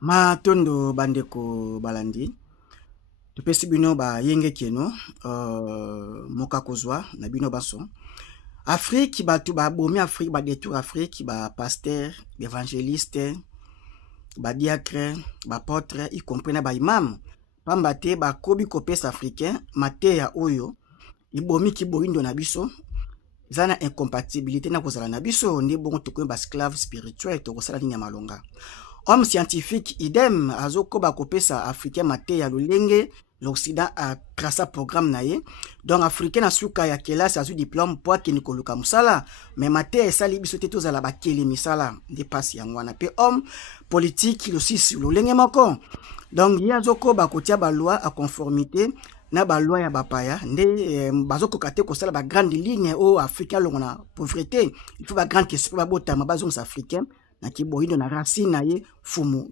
Matondo bandeko balandi topesi bino yenge keno moka kozwa na bino baso Afrique batu bomi Afrique détour Afrique pasteur évangéliste diacre apôtre y compris na imam pamba te kobi kopesa africain mateya oyo ibomi kiboindo na biso zana incompatibilité na kozala na biso ndi bongo tokoyeba esclave spirituel tokosala nini ya malonga. Homme scientifique idem azokoba kopesa africain mateya lolenge l'Occident a tracé programme naye donc africain na suka ya kelasi azu diplôme po akende koluka musala mais mateya esali biso te tozala bakeli misala ndi pasi yango wana pe homme politique losisi lolenge moko donc ye azokoba kotia baloi à conformité na baloi ya bapaya nde bazokoka te kosala grande ligne o africain longo na pauvreté il faut grande question babotama bazongisa africain na kiboyindo na racine na ye fumu